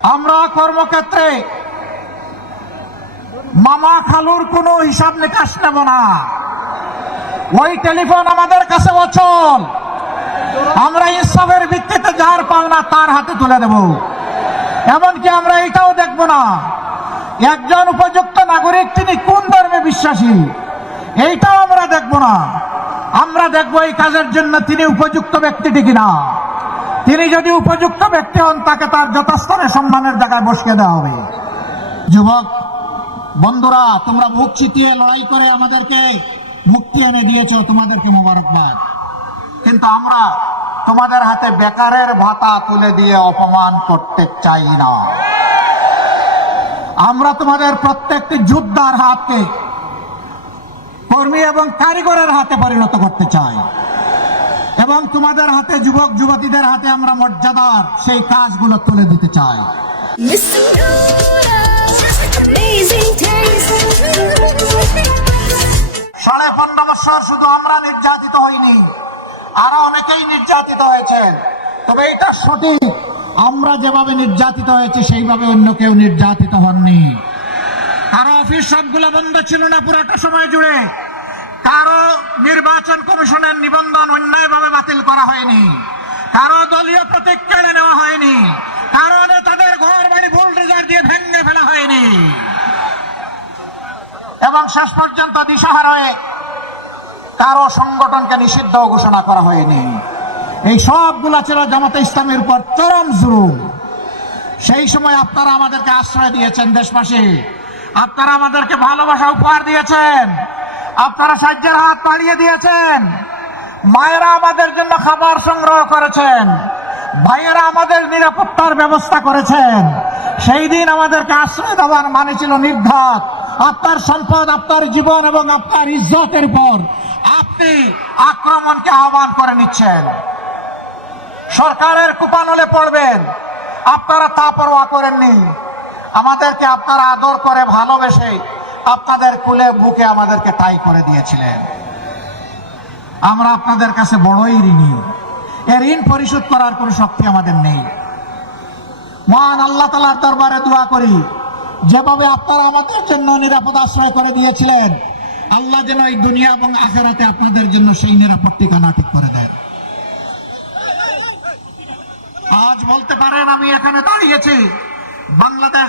আমরা কর্মক্ষেত্রে মামা খালুর কোনো হিসাব নিকাশ নেব না। ওই টেলিফোন আমাদের কাছে অচল। আমরা ইনসাফের ভিত্তিতে যার পাওনা তার হাতে তুলে দেব। এমনকি আমরা এটাও দেখব না, একজন উপযুক্ত নাগরিক তিনি কোন ধর্মে বিশ্বাসী, এইটাও আমরা দেখব না। আমরা দেখব এই কাজের জন্য তিনি উপযুক্ত ব্যক্তিটি কিনা তিনি যদি উপযুক্ত ব্যক্তি হন, তাকে তার যথাস্থানে সম্মানের জায়গায় বসিয়ে দেওয়া হবে। যুবক, বন্ধুরা, তোমরা মুখ ছিটিয়ে লড়াই করে আমাদেরকে মুক্তি এনে দিয়েছ, তোমাদেরকে মোবারকবাদ। কিন্তু আমরা তোমাদের হাতে বেকারের ভাতা তুলে দিয়ে অপমান করতে চাই না। আমরা তোমাদের প্রত্যেকটি যোদ্ধার হাতকে কর্মী এবং কারিগরের হাতে পরিণত করতে চাই। এবং তোমাদের হাতে যুবক, যুবতীদের হাতে আমরা মর্যাদার সেই কাজগুলো তুলে দিতে চাই। সাড়ে পনেরো বছর শুধু আমরা নির্যাতিত হইনি, আরও অনেকেই নির্যাতিত হয়েছেন তবে এটা সঠিক, আমরা যেভাবে নির্যাতিত হয়েছে, সেইভাবে অন্য কেউ নির্যাতিত হননি। কারও অফিস সবগুলো বন্ধ ছিল না পুরোটা সময় জুড়ে। কারও নির্বাচন কমিশনের নিবন্ধন অন্যায়ভাবে বাতিল করা হয়নি। কারও দলীয় প্রতীক কেড়ে নেওয়া হয়নি। কারও তাদের ঘর বাড়ি বুলডোজার দিয়ে ভেঙে ফেলা হয়নি। এবং শেষ পর্যন্ত দিশাহার কারও সংগঠনকে নিষিদ্ধ ঘোষণা করা হয়নি। এই সবগুলা ছিল জামাতে ইসলামের উপর চরম জুলুম। সেই সময় আপনারা আমাদেরকে আশ্রয় দিয়েছেন দেশবাসী। আপনারা আমাদেরকে ভালোবাসা উপহার দিয়েছেন। আপনারা সাহায্যের হাত বাড়িয়ে দিয়েছেন। মায়েরা আমাদের জন্য খাবার সংগ্রহ করেছেন। ভাইয়েরা আমাদের নিরাপত্তার ব্যবস্থা করেছেন। সেই দিন আমাদেরকে আশ্রয় দেওয়ার মানে ছিল নির্ঘাত। আপনার সম্পদ, আপনার জীবন এবং আপনার ইজ্জতের উপর আপনি আক্রমণকে আহ্বান করে নিচ্ছেন। সরকারের কুপানলে পড়বেন। আপনারা তা পরোয়া করেননি। আমাদেরকে আপনারা আদর করে ভালোবেসে আপনাদের কুলে বুকে আমাদেরকে টাই করে দিয়েছিলেন। আমরা আপনাদের কাছে বড়ই ঋণী। এ ঋণ পরিশোধ করার কোনো শক্তি আমাদের নেই। মহান আল্লাহ তালার দরবারে দোয়া করি, যেভাবে আপনারা আমাদের জন্য নিরাপদ আশ্রয় করে দিয়েছিলেন, আল্লাহ যেন এই দুনিয়া এবং আখেরাতে আপনাদের জন্য সেই নিরাপদ ঠিকানা ঠিক করে দেন। আজ বলতে পারেন আমি এখানে দাঁড়িয়েছি। বাংলাদেশ